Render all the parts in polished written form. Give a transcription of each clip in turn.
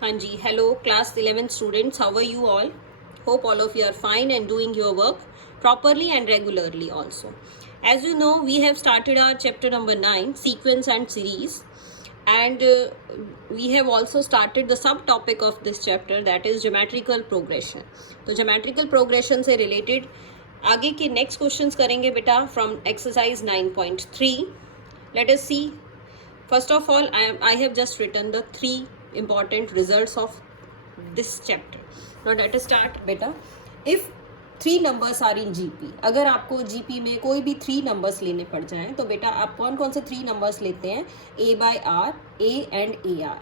हाँ जी, hello class 11 students, how are you all? Hope all of you are fine and doing your work properly and regularly also. As you know, we have started our chapter number 9, sequence and series, and we have also started the subtopic of this chapter, that is geometrical progression. तो geometrical progression से related आगे के next questions करेंगे बेटा from exercise 9.3. Let us see. First of all, I have just written the 3 important results of this chapter. Now let us start beta. If 3 numbers are in GP, अगर आपको GP में कोई भी 3 numbers लेने पड़ जाएं तो बेटा आप कौन कौन से 3 numbers लेते हैं? A by R, A and AR.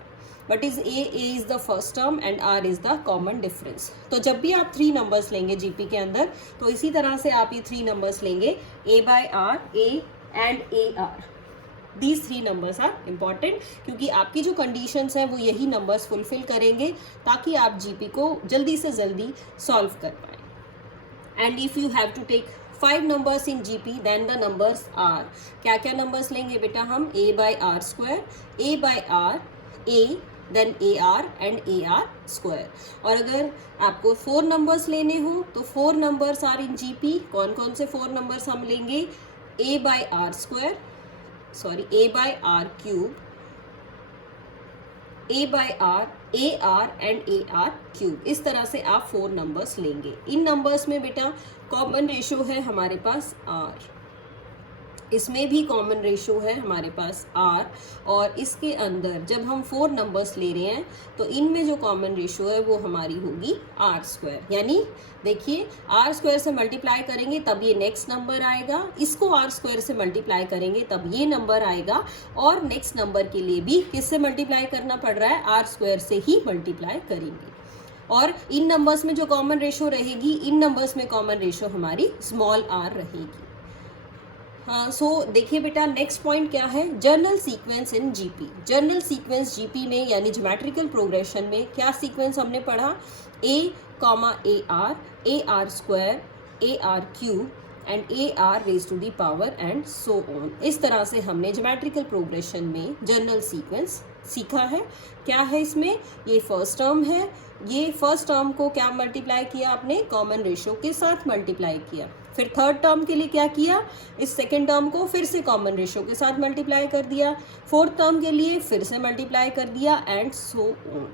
But is A is the first term and R is the common difference. तो जब भी आप 3 numbers लेंगे GP के अंदर तो इसी तरह से आप ये 3 numbers लेंगे A by R, A and AR. These 3 numbers are important क्योंकि आपकी जो conditions हैं वो यही numbers fulfill करेंगे ताकि आप GP को जल्दी से जल्दी solve कर पाएँ. And if you have to take 5 numbers in GP, then the numbers are, क्या क्या numbers लेंगे बेटा हम? A by R square, A by R, A, then AR and AR square. और अगर आपको 4 numbers लेने हो तो 4 numbers are in GP. कौन कौन से 4 numbers हम लेंगे? A by R square, A by R cube, A by R, AR and AR cube. इस तरह से आप 4 नंबर्स लेंगे. इन नंबर्स में बेटा कॉमन रेशो है हमारे पास R, इसमें भी कॉमन रेशो है हमारे पास R, और इसके अंदर जब हम 4 नंबर्स ले रहे हैं तो इनमें जो कॉमन रेशो है वो हमारी होगी R स्क्वायर. यानी देखिए R स्क्वायर से मल्टीप्लाई करेंगे तब ये नेक्स्ट नंबर आएगा, इसको R स्क्वायर से मल्टीप्लाई करेंगे तब ये नंबर आएगा, और नेक्स्ट नंबर के लिए भी किससे मल्टीप्लाई करना पड़ रहा है? R स्क्वायर से ही मल्टीप्लाई करेंगे. और इन नंबर्स में जो कॉमन रेशो रहेगी, इन नंबर्स में कॉमन रेशो हमारी स्मॉल r रहेगी. हाँ, सो देखिए बेटा नेक्स्ट पॉइंट क्या है? Journal sequence in GP. Journal sequence GP में यानी ज्योमेट्रिकल प्रोग्रेशन में क्या सीक्वेंस हमने पढ़ा? A, AR, AR square, AR cube and AR raise to the power and so on. इस तरह से हमने ज्योमेट्रिकल प्रोग्रेशन में जर्नल सीक्वेंस सीखा है. क्या है इसमें? ये फर्स्ट टर्म है. ये फर्स्ट टर्म को क्या मल्टीप्लाई किया आपने? कॉमन रेशो के साथ मल्टीप्लाई किया. फिर थर्ड टर्म के लिए क्या किया? इस सेकेंड टर्म को फिर से कॉमन रेशो के साथ मल्टीप्लाई कर दिया. फोर्थ टर्म के लिए फिर से मल्टीप्लाई कर दिया एंड सो ऑन.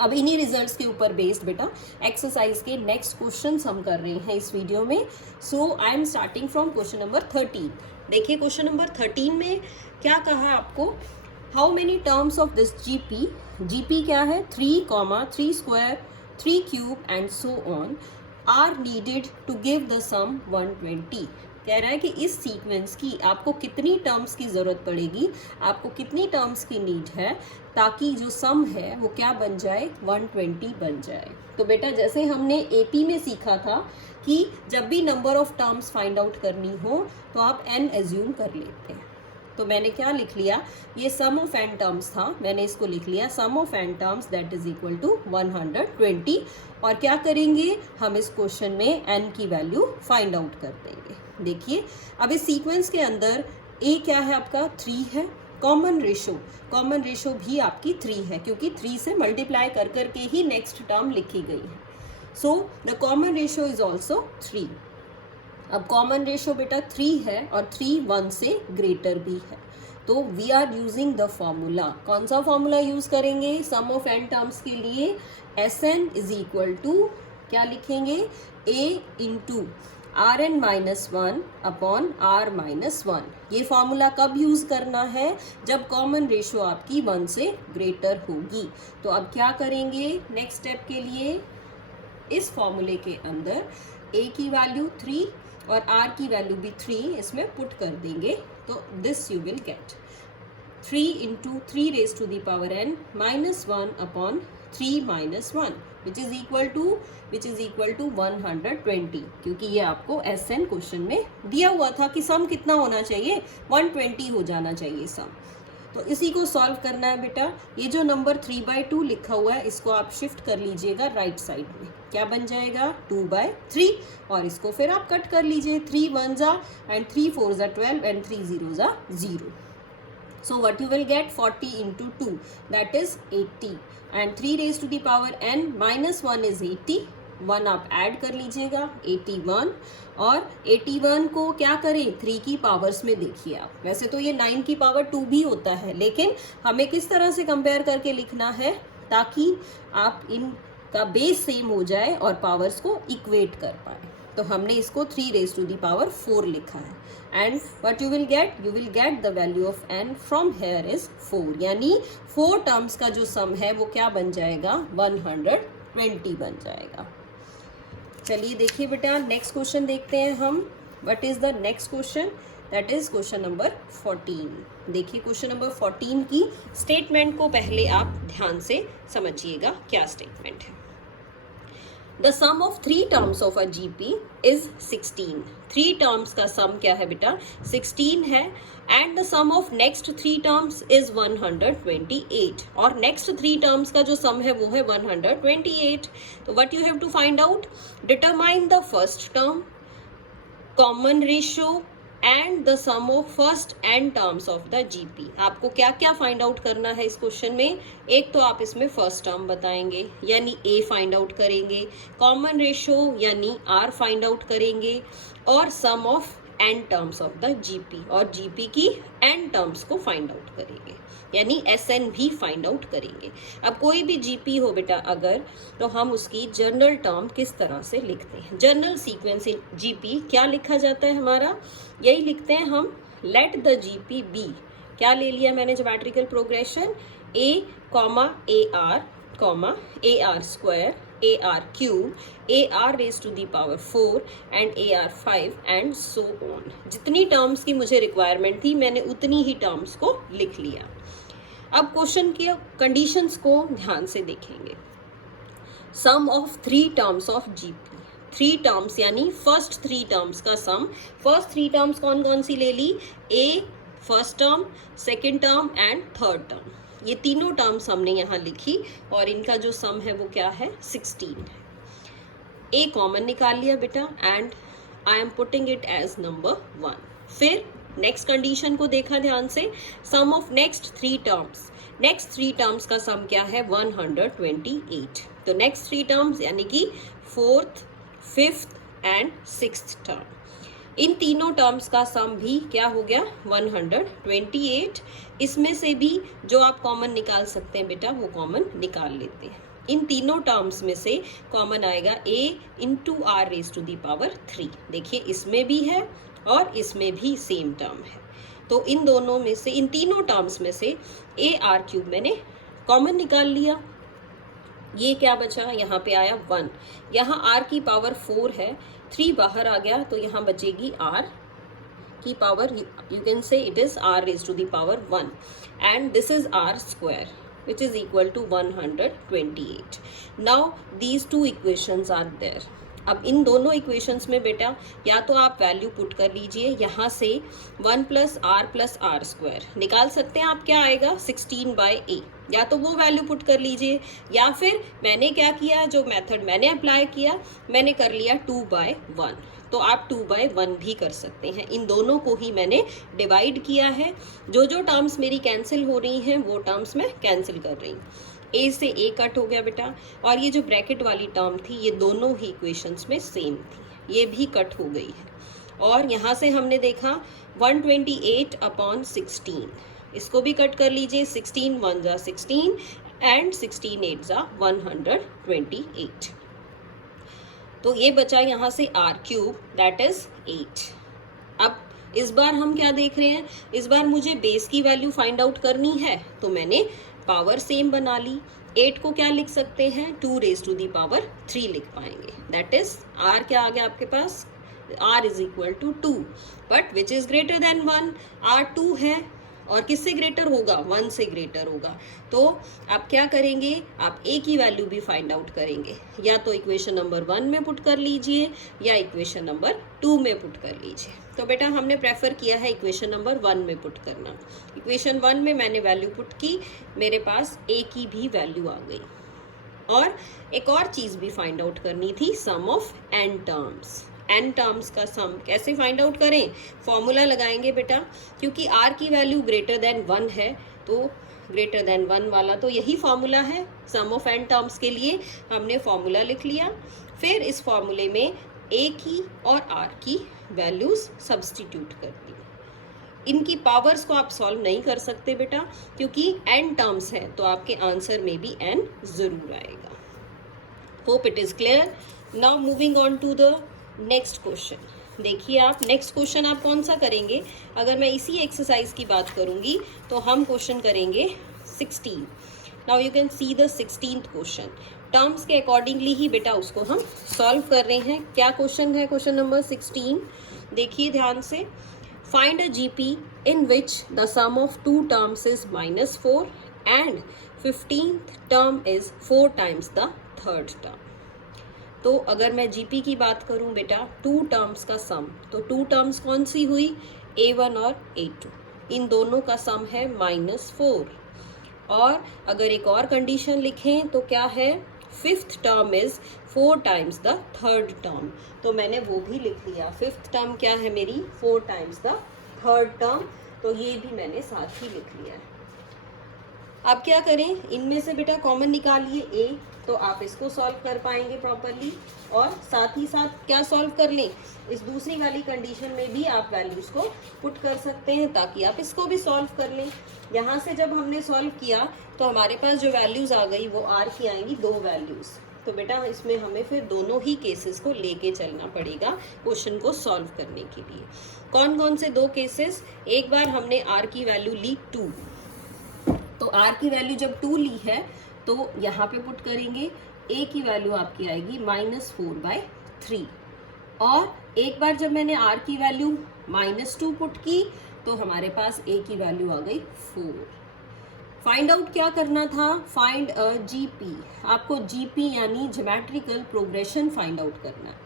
अब इन्हीं रिजल्ट्स के ऊपर बेस्ड बेटा एक्सरसाइज के नेक्स्ट क्वेश्चंस हम कर रहे हैं इस वीडियो में. So I am starting from question number 13. देखिए क्वेश्चन नंबर 13 में क्या कहा आपको? How many terms of this GP. GP क्या है? 3 square, 3 cube and so on are needed to give the sum 120. कह रहा है कि इस सीक्वेंस की आपको कितनी टर्म्स की ज़रूरत पड़ेगी, आपको कितनी टर्म्स की नीड है ताकि जो सम है वो क्या बन जाए? 120 बन जाए. तो बेटा जैसे हमने एपी में सीखा था कि जब भी number of terms find out करनी हो तो आप n एज्यूम कर लेते हैं. तो मैंने क्या लिख लिया? ये सम ऑफ n टर्म्स था, मैंने इसको लिख लिया sum of n terms that is equal to 120. और क्या करेंगे हम? इस क्वेश्चन में n की वैल्यू फाइंड आउट कर देंगे. देखिए अब इस सीक्वेंस के अंदर a क्या है आपका? 3 है. कॉमन रेशो भी आपकी 3 है क्योंकि 3 से मल्टीप्लाई कर करके ही नेक्स्ट टर्म लिखी गई है. So the common ratio is also 3. अब कॉमन रेशो बेटा 3 है और 3 1 से ग्रेटर भी है. तो we are using the formula. कौन सा फॉर्मूला यूज करेंगे सम ऑफ n टर्म्स के लिए? Sn इज इक्वल टू क्या लिखेंगे? A into Rn minus 1 upon R minus 1. ये फॉर्मूला कब यूज़ करना है? जब कॉमन रेशो आपकी 1 से ग्रेटर होगी. तो अब क्या करेंगे नेक्स्ट स्टेप के लिए? इस फॉर्मूले के अंदर A की वैल्यू 3 और R की वैल्यू भी 3 इसमें पुट कर देंगे. तो this you will get 3 into 3 raise to the power n minus 1 upon 3 minus 1 which is equal to 120. क्योंकि ये आपको SN क्वेश्चन में दिया हुआ था कि सम कितना होना चाहिए? 120 हो जाना चाहिए सम. तो इसी को सॉल्व करना है बेटा. ये जो नंबर 3/2 लिखा हुआ है इसको आप शिफ्ट कर लीजिएगा राइट साइड में. क्या बन जाएगा? 2/3. और इसको फिर आप कट कर लीजिए. 3 1 जा एंड 3 4 जा 12 एंड 3 0 जा 0. So what you will get 40 into 2, that is 80, and 3 raised to the power n minus 1 is 80, 1 आप ऐड कर लीजिएगा 81, और 81 को क्या करें 3 की पावर्स में देखिए आप, वैसे तो ये 9 की पावर 2 भी होता है, लेकिन हमें किस तरह से कंपेयर करके लिखना है ताकि आप इनका बेस सेम हो जाए और पावर्स को इक्वेट कर पाए। तो हमने इसको 3 रेज टू द पावर 4 लिखा है, and what you will get the value of n from here is 4, यानी 4 टर्म्स का जो सम है वो क्या बन जाएगा 120 बन जाएगा। चलिए देखिए बेटा नेक्स्ट क्वेश्चन देखते हैं हम। What is the next question, that is question number 14। देखिए क्वेश्चन नंबर 14 की स्टेटमेंट को पहले आप ध्यान से समझिएगा क्या स्टेटमेंट है। The sum of 3 terms of a GP is 16. 3 terms का sum क्या है बेटा 16 है, and the sum of next 3 terms is 128, और next 3 terms का जो sum है वो है 128। तो what you have to find out, determine the first term, common ratio and the sum of first n terms of the GP। आपको क्या क्या फाइंड आउट करना है इस क्वेश्चन में, एक तो आप इसमें फर्स्ट टर्म बताएंगे यानी a फाइंड आउट करेंगे, कॉमन रेशो यानी r फाइंड आउट करेंगे, और sum of n terms of the GP, और GP की n टर्म्स को फाइंड आउट करेंगे यानी SN भी फाइंड आउट करेंगे। अब कोई भी GP हो बेटा अगर, तो हम उसकी जनरल टर्म किस तरह से लिखते हैं, जनरल सीक्वेंस इन GP क्या लिखा जाता है हमारा, यही लिखते हैं हम, लेट द GP बी, क्या ले लिया मैंने geometrical progression, A, AR, AR square, AR cube, AR raise to the power 4 and AR 5 and so on. जितनी टर्म्स की मुझे रिक्वायरमेंट थी मैंने उतनी ही टर्म्स को लिख लिया। अब क्वेश्चन की कंडीशंस को ध्यान से देखेंगे। Sum of 3 terms of GP, 3 terms यानी फर्स्ट 3 टर्म्स का सम, फर्स्ट 3 टर्म्स कौन कौन सी ले ली, A first term, second term and third term, ये तीनों टर्म्स हमने यहाँ लिखी, और इनका जो सम है वो क्या है 16 है। A कॉमन निकाल लिया बेटा, and I am putting it as number 1। फिर नेक्स्ट कंडीशन को देखा ध्यान से, sum of next 3 terms, next 3 terms का सम क्या है 128। तो नेक्स्ट 3 टर्म्स यानी कि 4th, 5th and 6th term, इन तीनों टर्म्स का सम भी क्या हो गया 128। इसमें से भी जो आप कॉमन निकाल सकते हैं बेटा वो कॉमन निकाल लेते हैं। इन तीनों टर्म्स में से कॉमन आएगा A into R raise to the power 3। देखिए इसमें भी है और इसमें भी सेम टर्म है, तो इन दोनों में से, इन तीनों टर्म्स में से AR क्यूब मैंने कॉमन निकाल लिया। ये क्या बचा, यहाँ पे आया 1, यहाँ R की पावर 4 है, 3 बाहर आ गया तो यहाँ बचेगी R की power, you can say it is R raise to the power 1, and this is R square which is equal to 128. Now these two equations are there. अब इन दोनों इक्वेशंस में बेटा या तो आप वैल्यू पुट कर लीजिए, यहाँ से 1 प्लस आर स्क्वायर निकाल सकते हैं आप, क्या आएगा 16/a, या तो वो वैल्यू पुट कर लीजिए, या फिर मैंने क्या किया, जो मेथड मैंने अप्लाई किया मैंने कर लिया 2/1, तो आप 2/1 भी कर सकते हैं। इन दोनों को ही मैंने डिवाइड किया है, जो जो टर्म्स मेरी कैंसिल हो रही हैं वो टर्म्स मैं कैंसिल कर रही हूँ। A से A कट हो गया बेटा, और ये जो ब्रैकेट वाली टर्म थी ये दोनों ही इक्वेशंस में सेम थी, ये भी कट हो गई है। और यहाँ से हमने देखा 128/16, इसको भी कट कर लीजिए, 16 1 जा 16 एंड 16 8 जा 128। तो ये बचा यहाँ से R क्यूब, दैट इज 8। अब इस बार हम क्या देख रहे हैं, इस बार मुझे बेस की वैल्यू फाइंड आउट करनी है, तो मैंने पावर सेम बना ली। 8 को क्या लिख सकते हैं, 2 रेज टू दी पावर 3 लिख पाएंगे, दैट इज R क्या आ गया आपके पास, R is equal to 2, but which is greater than 1, R 2 है और किससे ग्रेटर होगा, 1 से ग्रेटर होगा। तो आप क्या करेंगे, आप A की वैल्यू भी फाइंड आउट करेंगे, या तो इक्वेशन नंबर 1 में पुट कर लीजिए या इक्वेशन नंबर 2 में पुट कर लीजिए। तो बेटा हमने प्रेफर किया है इक्वेशन नंबर 1 में पुट करना। इक्वेशन 1 में मैंने वैल्यू पुट की, मेरे पास A की भी वैल्यू आ गई। और एक और चीज़ भी फाइंड आउट करनी थी, sum of n terms. n terms का सम कैसे फाइंड आउट करें, फॉर्मूला लगाएंगे बेटा, क्योंकि r की वैल्यू ग्रेटर देन 1 है, तो ग्रेटर देन 1 वाला तो यही फॉर्मूला है सम ऑफ n टर्म्स के लिए, हमने फॉर्मूला लिख लिया। फिर इस फॉर्मूले में a की और r की वैल्यूज सब्स्टिट्यूट कर दी। इनकी पावर्स को आप सॉल्व नहीं कर सकते बेटा, क्योंकि n टर्म्स है तो आपके आंसर में भी n जरूर आएगा। Hope it is clear. Now moving on to the next question. देखिए आप नेक्स्ट क्वेश्चन आप कौन सा करेंगे, अगर मैं इसी एक्सरसाइज की बात करूंगी तो हम क्वेश्चन करेंगे 16। Now you can see the 16th question. Terms के अकॉर्डिंगली ही बेटा उसको हम सॉल्व कर रहे हैं। क्या क्वेश्चन है, क्वेश्चन नंबर 16, देखिए ध्यान से। Find a GP in which the sum of two terms is -4 and 15th term is 4 times the third term। तो अगर मैं GP की बात करूं बेटा, टू टर्म्स का सम, तो टू टर्म्स कौन सी हुई, A1 और A2, इन दोनों का सम है -4। और अगर एक और कंडीशन लिखें तो क्या है, fifth term is 4 times the third term, तो मैंने वो भी लिख लिया। फिफ्थ टर्म क्या है मेरी, 4 टाइम्स द थर्ड टर्म, तो ये भी मैंने साथ ही लिख लिया है। अब क्या करें, इनमें से बेटा कॉमन निकालिए a, तो आप इसको सॉल्व कर पाएंगे प्रॉपरली, और साथ ही साथ क्या सॉल्व कर लें, इस दूसरी वाली कंडीशन में भी आप वैल्यूज को पुट कर सकते हैं ताकि आप इसको भी सॉल्व कर लें। यहाँ से जब हमने सॉल्व किया तो हमारे पास जो वैल्यूज आ गई वो r की आएंगी 2 वैल्यूज, तो बेटा इसमें हमें फिर दोनों ही केसेस को लेके चलना पड़ेगा क्वेश्चन को सॉल्व करने के लिए। कौन कौन से 2 केसेस, एक बार हमने r की वैल्यू ली 2, तो r की वैल्यू जब 2 ली है तो यहाँ पे पुट करेंगे, a की वैल्यू आपकी आएगी -4/3, और एक बार जब मैंने r की वैल्यू -2 पुट की तो हमारे पास a की वैल्यू आ गई 4। फाइंड आउट क्या करना था, फाइंड अ जीपी, आपको जीपी यानी ज्योमेट्रिकल प्रोग्रेशन फाइंड आउट करना है।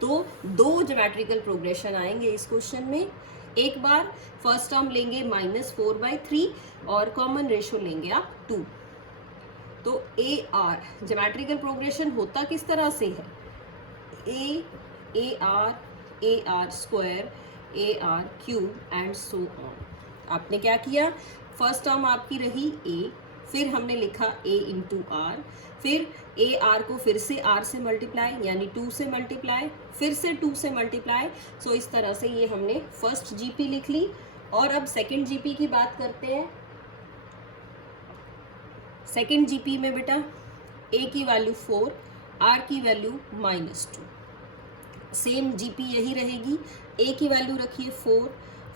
तो 2 ज्योमेट्रिकल प्रोग्रेशन आएंगे इस क्वेश्चन में। एक बार फर्स्ट टर्म लेंगे -4/3 और कॉमन रेशो लेंगे आप 2। तो ए आर ज्योमेट्रिकल प्रोग्रेशन होता किस तरह से है, A R square, A R cube and so on. आपने क्या किया, फर्स्ट टर्म आपकी रही a, फिर हमने लिखा a इंटू आर, फिर ए आर को फिर से r से मल्टीप्लाई यानी 2 से मल्टीप्लाई, फिर से 2 से मल्टीप्लाई। सो इस तरह से ये हमने फर्स्ट जीपी लिख ली। और अब सेकंड जीपी की बात करते हैं। सेकंड जीपी में बेटा a की वैल्यू 4, r की वैल्यू -2, सेम जीपी यही रहेगी। a की वैल्यू रखिए 4,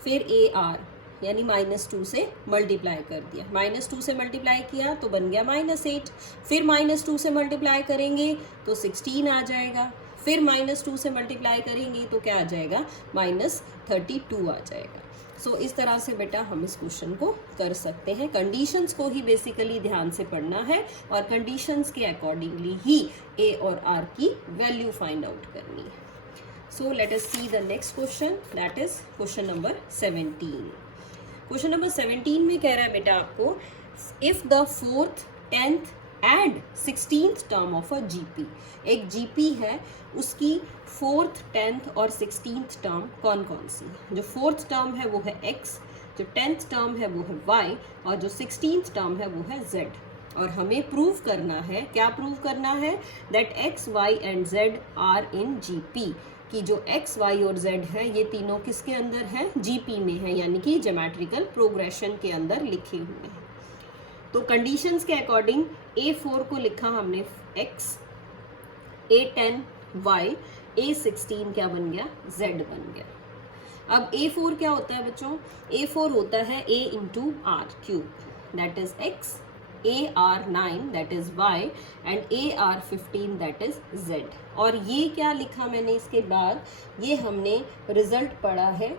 फिर ए आर यानी -2 से मल्टीप्लाई कर दिया, -2 से मल्टीप्लाई किया तो बन गया -8, फिर -2 से मल्टीप्लाई करेंगे तो 16 आ जाएगा, फिर -2 से मल्टीप्लाई करेंगे तो क्या आ जाएगा, -32 आ जाएगा। सो इस तरह से बेटा हम इस क्वेश्चन को कर सकते हैं। कंडीशंस को ही बेसिकली ध्यान से पढ़ना है और कंडीशंस के अकॉर्डिंगली ही a और r की वैल्यू फाइंड आउट करनी है। So let us see the next question, that is question number 17। Question number 17 में कह रहा है बेटा आपको, if the 4th, 10th and 16th term of a GP, एक जीपी है उसकी 4th, 10th और 16th टर्म कौन कौन सी है। जो 4th टर्म है वो है x, जो 10th टर्म है वो है y, और जो 16th टर्म है वो है z। और हमें प्रूव करना है, क्या प्रूव करना है, that x, y and z are in GP, कि जो x, y और z है ये तीनों किसके अंदर है, जीपी में है, यानी कि ज्योमेट्रिकल प्रोग्रेशन के अंदर लिखे हुए हैं। तो कंडीशंस के अकॉर्डिंग A4 को लिखा हमने x, A10 y, A16 क्या बन गया, z बन गया। अब A4 क्या होता है बच्चों, A4 होता है a into R cube, that is x, AR9 that is y and AR15 that is z। और ये क्या लिखा मैंने इसके बाद, ये हमने रिजल्ट पढ़ा है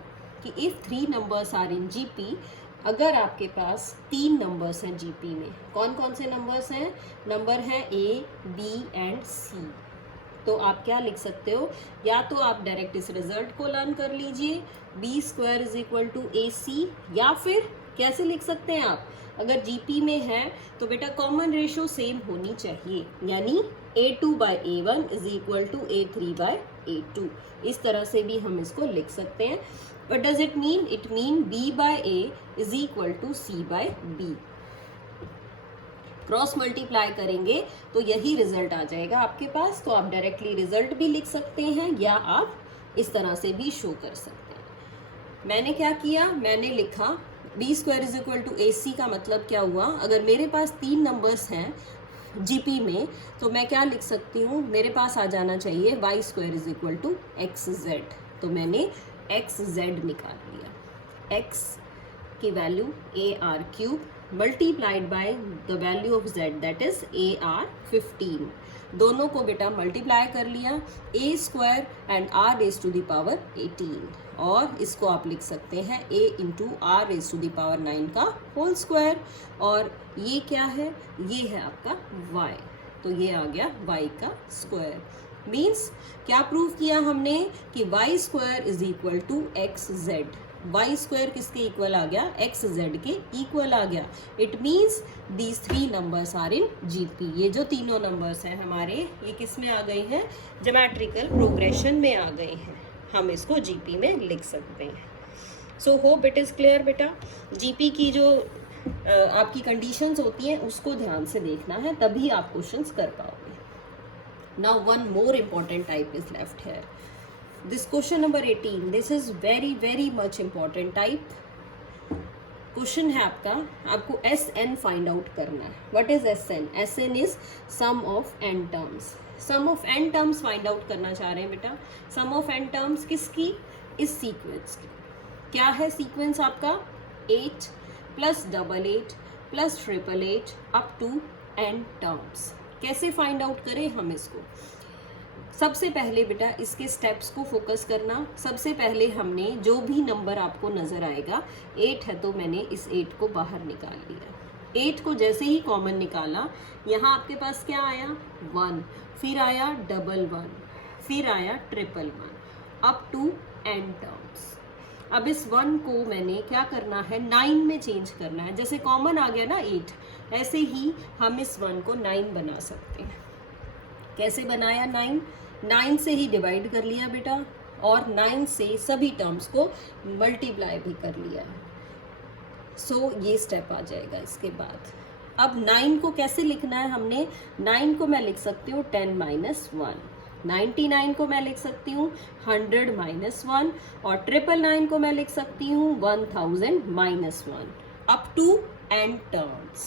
कि if 3 numbers are in GP, अगर आपके पास 3 नंबर्स हैं जीपी में, कौन कौन से नंबर्स हैं, नंबर हैं a, b एंड c, तो आप क्या लिख सकते हो, या तो आप डायरेक्ट इस रिजल्ट को लर्न कर लीजिए, b² = AC, या फिर कैसे लिख सकते हैं आप, अगर जीपी में है तो बेटा कॉमन रेशो सेम होनी चाहिए, यानी A2/A1 = A3/A2। A2। इस तरह से भी हम इसको लिख सकते हैं। What does it mean? It mean B by A is equal to C by B। Cross multiply करेंगे तो यही रिजल्ट आ जाएगा आपके पास। तो आप डायरेक्टली रिजल्ट भी लिख सकते हैं या आप इस तरह से भी शो कर सकते हैं। मैंने क्या किया, मैंने लिखा B square is equal to A C. का मतलब क्या हुआ, अगर मेरे पास 3 नंबर्स हैं जीपी में तो मैं क्या लिख सकती हूँ, मेरे पास आ जाना चाहिए Y square is equal to x Z. तो मैंने एक्स जेड निकाल लिया। एक्स की value A R cube multiplied by the value of z that is A R 15। दोनों को बेटा मल्टीप्लाई कर लिया, A square and R raise to the power 18। और इसको आप लिख सकते हैं a into R raise to the power 9 का होल स्क्वायर। और ये क्या है, ये है आपका y। तो ये आ गया y का स्क्वायर। मीन्स क्या प्रूव किया हमने कि y square is equal to x z. Y square किसके इक्वल आ गया, एक्स जेड के इक्वल आ गया। It means these 3 numbers are in GP. ये जो तीनों नंबर्स हैं हमारे, ये किस में आ गए हैं, ज्योमेट्रिकल प्रोग्रेशन में आ गए हैं। हम इसको जीपी में लिख सकते हैं। So hope it is clear बेटा। जीपी की जो आपकी कंडीशंस होती हैं उसको ध्यान से देखना है, तभी आप क्वेश्चंस कर पाओगे। Now one more important type is left here. This question number 18, this is very much important type question है आपका। आपको SN फाइंड आउट करना है। What is SN? SN is sum of n terms। sum of n terms find out करना चाह रहे हैं बेटा। sum of n terms किसकी, इस सीक्वेंस की। क्या है सीक्वेंस आपका, 8 plus 88 plus 888 up to n terms. कैसे फाइंड आउट करें हम इसको, सबसे पहले बेटा इसके स्टेप्स को फोकस करना। सबसे पहले हमने जो भी नंबर आपको नज़र आएगा, 8 है तो मैंने इस 8 को बाहर निकाल लिया। 8 को जैसे ही कॉमन निकाला, यहाँ आपके पास क्या आया, 1, फिर आया 11, फिर आया 111 अप टू n टर्म्स। अब इस 1 को मैंने क्या करना है, 9 में चेंज करना है। जैसे कॉमन आ गया ना 8, ऐसे ही हम इस 1 को 9 बना सकते हैं। कैसे बनाया, 9 से ही डिवाइड कर लिया बेटा, और 9 से सभी टर्म्स को मल्टीप्लाई भी कर लिया है। सो ये स्टेप आ जाएगा इसके बाद। अब 9 को कैसे लिखना है हमने, 9 को मैं लिख सकती हूँ 10 माइनस 1, 99 को मैं लिख सकती हूँ 100 माइनस 1, और 999 को मैं लिख सकती हूँ 1000 minus 1 up to n terms.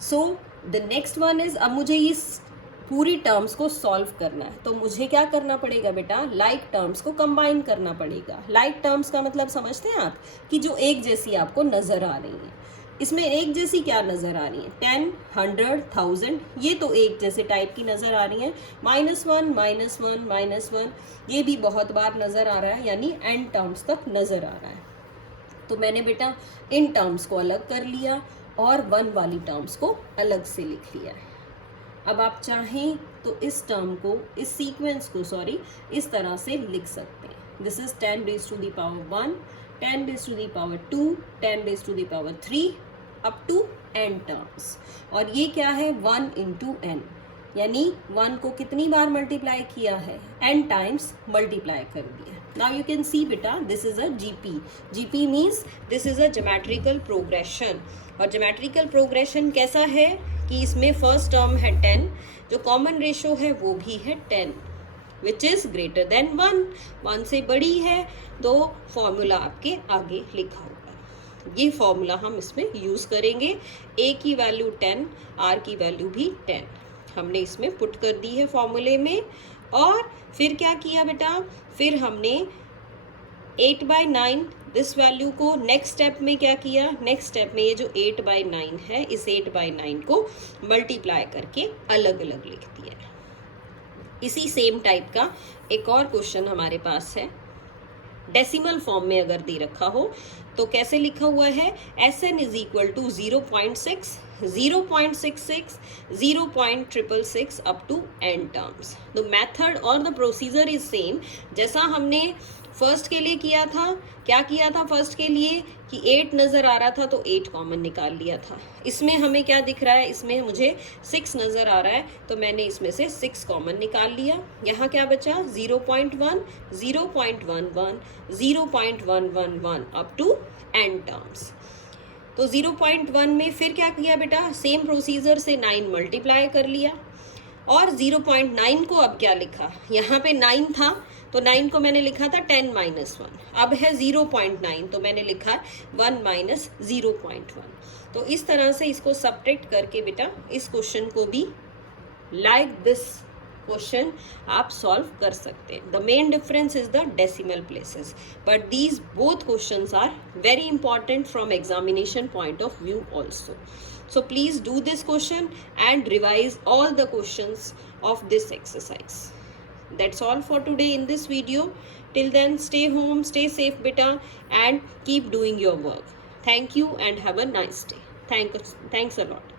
So the next one is, अब मुझे इस पूरी टर्म्स को सॉल्व करना है, तो मुझे क्या करना पड़ेगा बेटा, लाइक टर्म्स को कंबाइन करना पड़ेगा। लाइक टर्म्स का मतलब समझते हैं आप, कि जो एक जैसी आपको नज़र आ रही है। इसमें एक जैसी क्या नज़र आ रही है, 10, 100, 1000, ये तो एक जैसे टाइप की नज़र आ रही हैं। -1, -1, -1, ये भी बहुत बार नज़र आ रहा है, यानी n टर्म्स तक नज़र आ रहा है। तो मैंने बेटा इन टर्म्स को अलग कर लिया और 1 वाली टर्म्स को अलग से लिख लिया है। अब आप चाहें तो इस टर्म को, इस सीक्वेंस को इस तरह से लिख सकते हैं। This is 10 raise to the power 1, 10 raise to the power 2, 10 raise to the power 3 up to n terms. और ये क्या है, 1 इंटू n, यानी 1 को कितनी बार मल्टीप्लाई किया है, n टाइम्स मल्टीप्लाई कर दिया। नाउ यू कैन सी बेटा, this is a GP. GP means this is a geometrical progression. और ज्योमेट्रिकल प्रोग्रेशन कैसा है कि इसमें फर्स्ट टर्म है 10, जो कॉमन रेशो है वो भी है 10, विच इज़ ग्रेटर देन 1 से बड़ी है, तो फॉर्मूला आपके आगे लिखा होगा। ये फॉर्मूला हम इसमें यूज़ करेंगे। a की वैल्यू 10, r की वैल्यू भी 10 हमने इसमें पुट कर दी है फॉर्मूले में। और फिर क्या किया बेटा, फिर हमने 8/9 दिस वैल्यू को नेक्स्ट स्टेप में क्या किया, नेक्स्ट स्टेप में ये जो 8/9 है, इस 8/9 को मल्टीप्लाई करके अलग अलग लिख दिया है। इसी सेम टाइप का एक और क्वेश्चन हमारे पास है, डेसिमल फॉर्म में अगर दे रखा हो तो कैसे लिखा हुआ है, SN is equal to 0.6, 0.66, 0.666 up to n terms. The method और द प्रोसीजर इज सेम। जैसा हमने फर्स्ट के लिए किया था, क्या किया था फर्स्ट के लिए कि 8 नज़र आ रहा था तो 8 कॉमन निकाल लिया था। इसमें हमें क्या दिख रहा है, इसमें मुझे 6 नज़र आ रहा है तो मैंने इसमें से 6 कॉमन निकाल लिया। यहाँ क्या बचा 0.1, 0.11, 0.111 अप टू n टर्म्स। तो 0.1 में फिर क्या किया बेटा, सेम प्रोसीजर से 9 मल्टीप्लाई कर लिया और 0.9 को अब क्या लिखा, यहाँ पे 9 था तो 9 को मैंने लिखा था 10 - 1, अब है 0.9 तो मैंने लिखा 1 - 0.1। तो इस तरह से इसको सब्ट्रैक्ट करके बेटा इस क्वेश्चन को भी लाइक दिस क्वेश्चन आप सॉल्व कर सकते हैं। The main difference is the decimal places, but these both questions are very important from examination point of view also. So please do this question and revise all the questions of this exercise. That's all for today in this video. Till then, stay home, stay safe beta, and keep doing your work. Thank you and have a nice day. Thanks a lot.